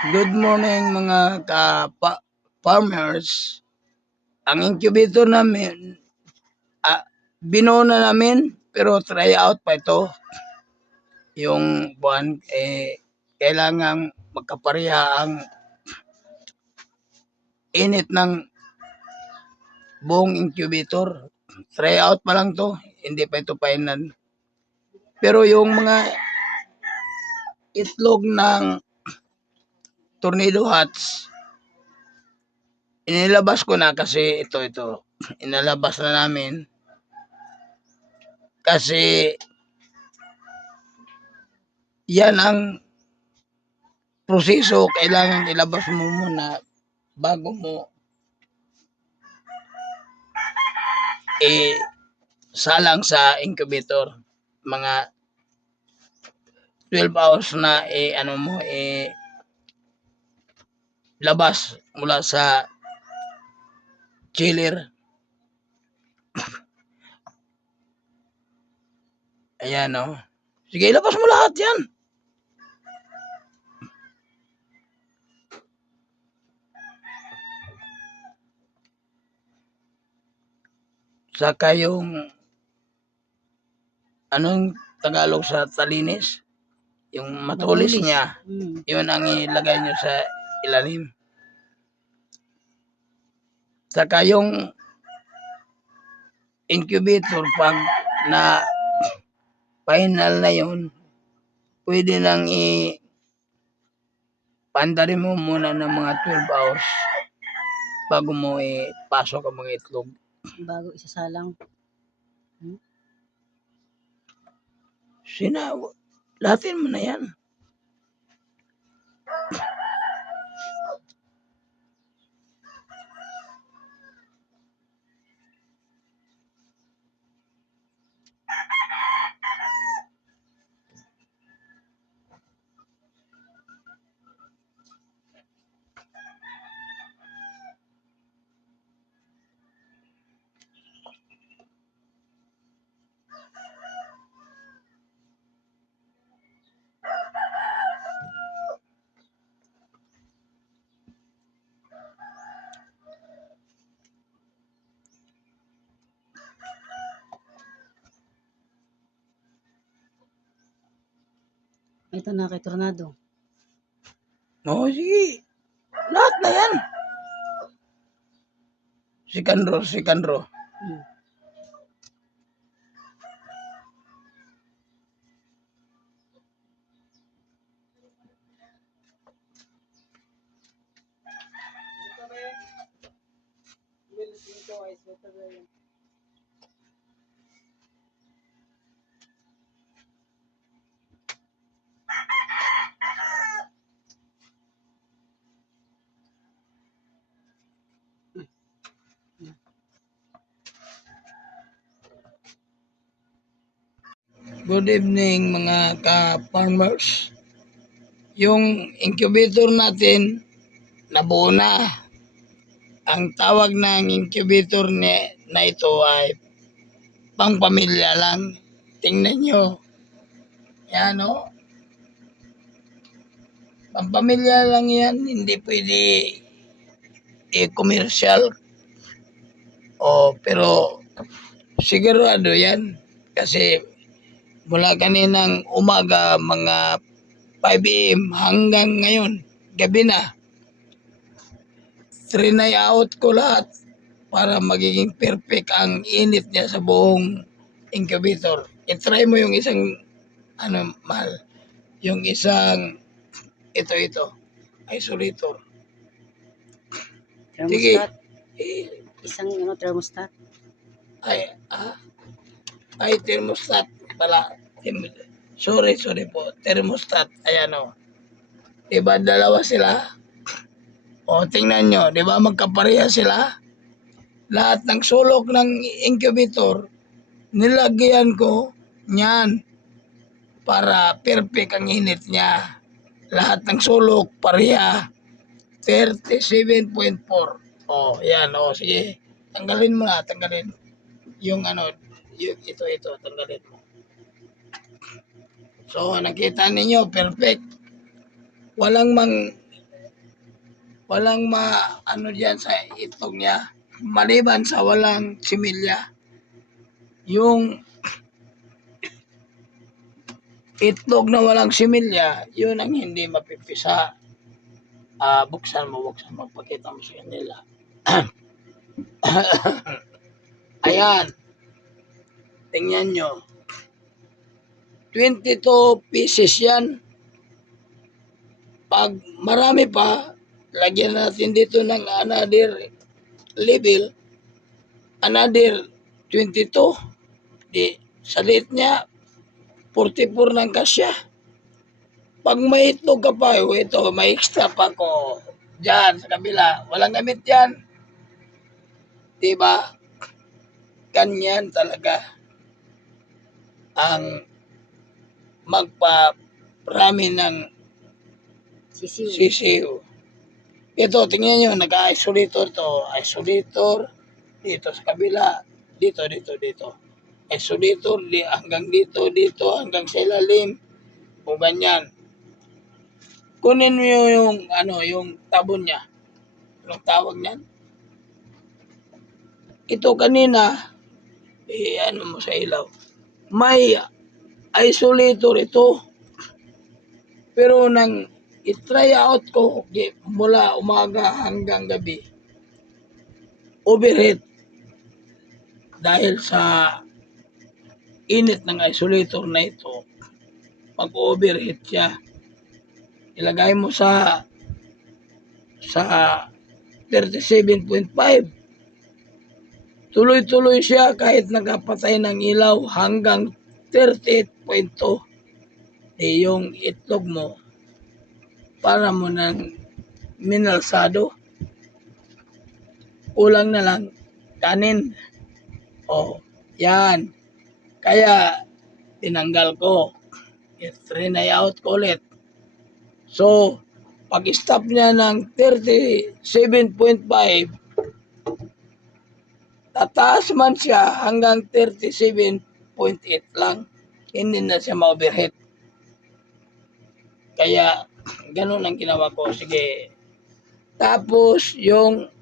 Good morning mga farmers. Ang incubator namin, binuo na namin pero try out pa ito. Yung buwan, kailangang magkapareha ang init ng buong incubator. Try out pa lang to, hindi pa ito final. Pero yung mga itlog ng tornado hats, inilabas ko na kasi ito. Inalabas na namin. Kasi yan ang proseso, kailangan ilabas mo muna bago mo salang sa incubator. Mga 12 hours na labas mula sa chiller. Ayan o. Sige, ilabas mo lahat yan. Saka yung anong Tagalog sa talinis? Yung matulis niya. Yun ang ilagay nyo sa ilalim. Saka yung incubator, pag na final na yun, pwede nang pandarin mo muna ng mga 12 hours bago mo pasok ang mga itlog. Bago isasalang. Lahatin mo na yan. Ito na kay Tornado. Oo, sige. Lahat na yan. Sikandro. Good evening mga ka-farmers. Yung incubator natin, nabuo na. Ang tawag ng incubator na ito ay pang-pamilya lang. Tingnan nyo. Yan o. Pang-pamilya lang yan. Hindi pwede commercial. Pero sigurado yan. Kasi mula kaninang umaga, mga 5 AM hanggang ngayon, gabi na, trinay out ko lahat para magiging perfect ang init niya sa buong incubator. I-try mo yung isang mahal. Yung isang ito isolator. Thermostat. Isang thermostat. Thermostat pala. Sorry po. Thermostat. Ayan o. Diba dalawa sila? Tingnan nyo. Diba magkapareha sila? Lahat ng sulok ng incubator, nilagyan ko niyan para perfect ang init niya. Lahat ng sulok pareha. 37.4. Yan. Sige. Tanggalin mo na. Yung ito, tanggalin mo. So, nakita ninyo, perfect. Walang Walang ano diyan sa itlog niya. Maliban sa walang similya. Yung itlog na walang similya, yun ang hindi mapipisa. Buksan mo, pakita mo sa kanila. Ayan, tingnan nyo. 22 pieces yan. Pag marami pa, lagyan natin dito ng another level, another 22. Di, sa liit niya, 44 ng kasya. Pag may itlog ka pa, ito, may extra pa ko. Diyan, sa kabila. Walang gamit yan. Diba? Ganyan talaga ang magpa-rami ng Sisiw. sisiw. Ito, tingnan nyo, nag-isolator to. Isolator, dito sa kabila. Dito. Isolator, hanggang dito, hanggang sa ilalim. O ganyan. Kunin mo yung tabon niya. Anong tawag niyan? Ito kanina, ano mo sa ilaw. May isolator ito. Pero nang i-try out ko mula umaga hanggang gabi, overheat. Dahil sa init ng isolator na ito, pag-overheat siya, ilagay mo sa 37.5. Tuloy-tuloy siya kahit nagapatay ng ilaw hanggang 38.2. Yung itlog mo, para mo ng minalsado. Kulang na lang kanin. Yan. Kaya, tinanggal ko. I-try out ko ulit. So, pag-stop niya ng 37.5, tataas man siya hanggang 37.8 lang. Hindi na siya ma-overheat. Kaya, ganun ang ginawa ko. Sige. Tapos, yung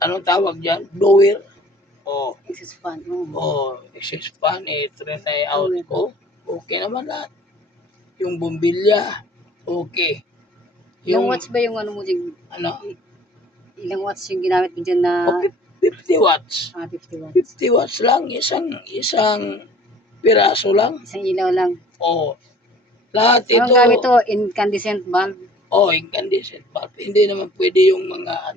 anong tawag dyan? Blower. Exhaust fan. Exhaust fan. Try out ko. Okay naman lahat. Yung bumbilya. Okay. Ilang watts ba yung ano mo dyan? Ano? Ilang watts yung ginamit mo dyan na... 50 watts. 50 watts. 50 watts lang. Isang piraso lang. Isang ilaw lang. Lahat ito. Anong gamit to? Incandescent bulb? Incandescent bulb. Hindi naman pwede yung mga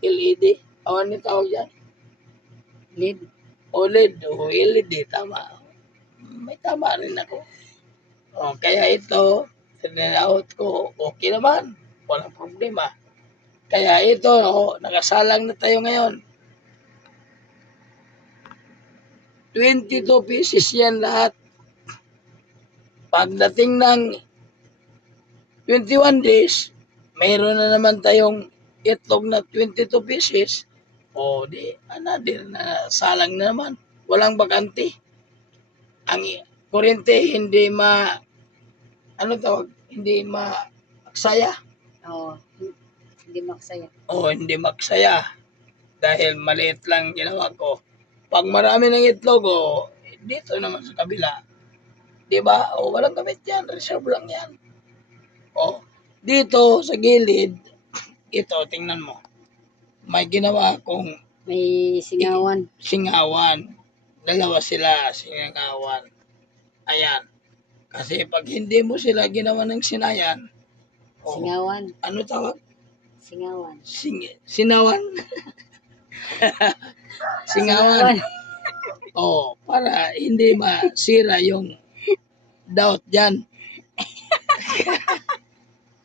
LED. Ano tawag yan? LED? OLED o LED. Tama. May tama rin ako. Kaya ito, out ko, okay naman. Walang problema. Kaya ito, nakasalang na tayo ngayon. 22 pieces yan lahat. Pagdating ng 21 days, mayroon na naman tayong itlog na 22 pieces. Di, another na salang na naman. Walang bakante. Ang kurente hindi hindi maksaya. Hindi maksaya. Hindi maksaya. Dahil maliit lang ginawa ko. Pag marami ng itlog, dito naman sa kabila. Diba? Walang gamit yan. Reserve lang yan. Dito sa gilid, ito, tingnan mo. May ginawa akong may singawan. Singawan. Dalawa sila, singawan. Ayan. Kasi pag hindi mo sila ginawa ng sinayan, singawan. Ano tawag? Singawan. Sinawan? Singawan. Para hindi masira yung doubt dyan.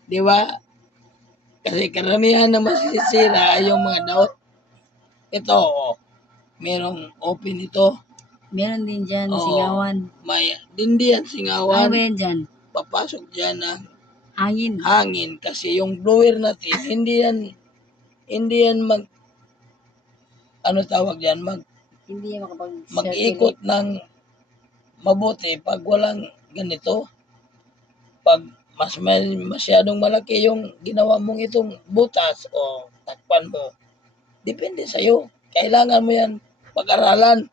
Di ba? Kasi karamihan na masisira ay yung mga doubt. Ito, merong open ito. Meron din dyan, singawan. May dindi yan, singawan. Ano ba yan dyan? Papasok dyan ng hangin kasi yung blower natin, hindi yan ano tawag yan, hindi yan mag-ikot ng mabuti pag walang ganito. Pag masyadong malaki yung ginawa mong itong butas o takpan mo. Depende sa'yo. Kailangan mo yan pag-aralan.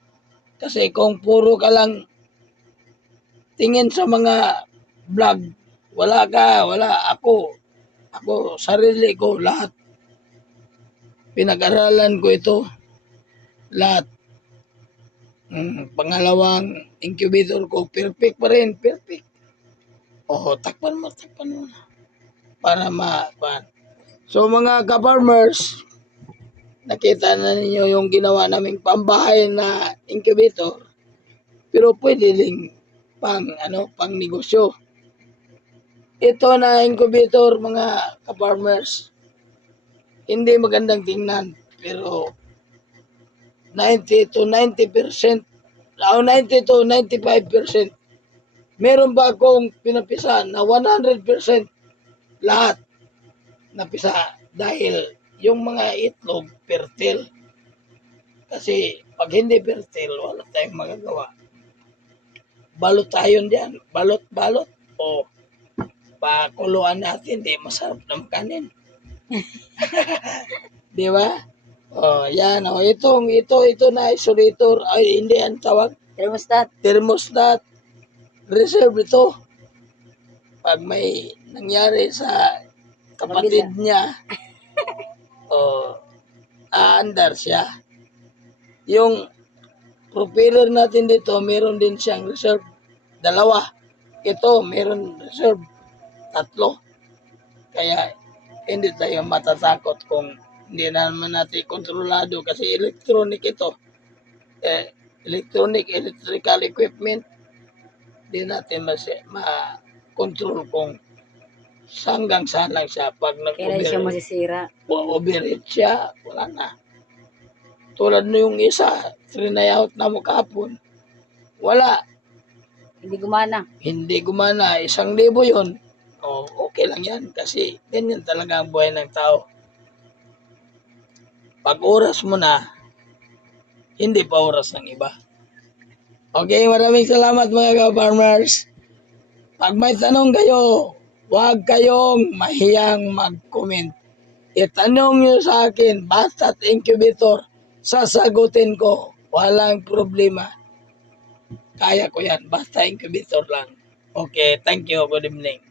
Kasi kung puro ka lang tingin sa mga vlog, wala ako, sarili ko, lahat. Pinag-aralan ko ito, lahat. Pangalawang incubator ko, perfect pa rin, perfect. Takpan mo na. Para So mga ka-farmers, nakita na ninyo yung ginawa naming pambahay na incubator. Pero pwede din pang negosyo. Ito na incubator mga ka-farmers, hindi magandang tingnan. Pero 90 to 90%, 90 to 95%, meron ba akong pinapisa na 100% lahat napisa dahil yung mga itlog fertile. Kasi pag hindi fertile, wala tayong magagawa. Balot tayo diyan, balot o pakuluan natin, di masarap na makanin. Di ba? Yan. Ito na isolator. Ay, hindi yan tawag. Thermostat. Reserve ito. Pag may nangyari sa kapatid niya, aandar siya. Yung propeller natin dito, meron din siyang reserve. 2. Ito, meron reserve. 3. Kaya, hindi tayo matatakot kung hindi naman natin kontrolado kasi electronic ito. Electrical equipment. Hindi natin ma-control kung hanggang saan lang siya. Pag Kailan siya masisira? overheat siya, wala na. Tulad na yung isa, trinay out na mo kahapon. Wala. Hindi gumana. 1,000 yun. Okay lang yan kasi ganyan talaga ang buhay ng tao. Pag oras mo na, hindi pa oras ng iba. Okay, maraming salamat mga ka-farmers. Pag may tanong kayo, huwag kayong mahiyang mag-comment. Itanong nyo sa akin, basta't incubator, sasagutin ko. Walang problema. Kaya ko yan, basta incubator lang. Okay, thank you. Good evening.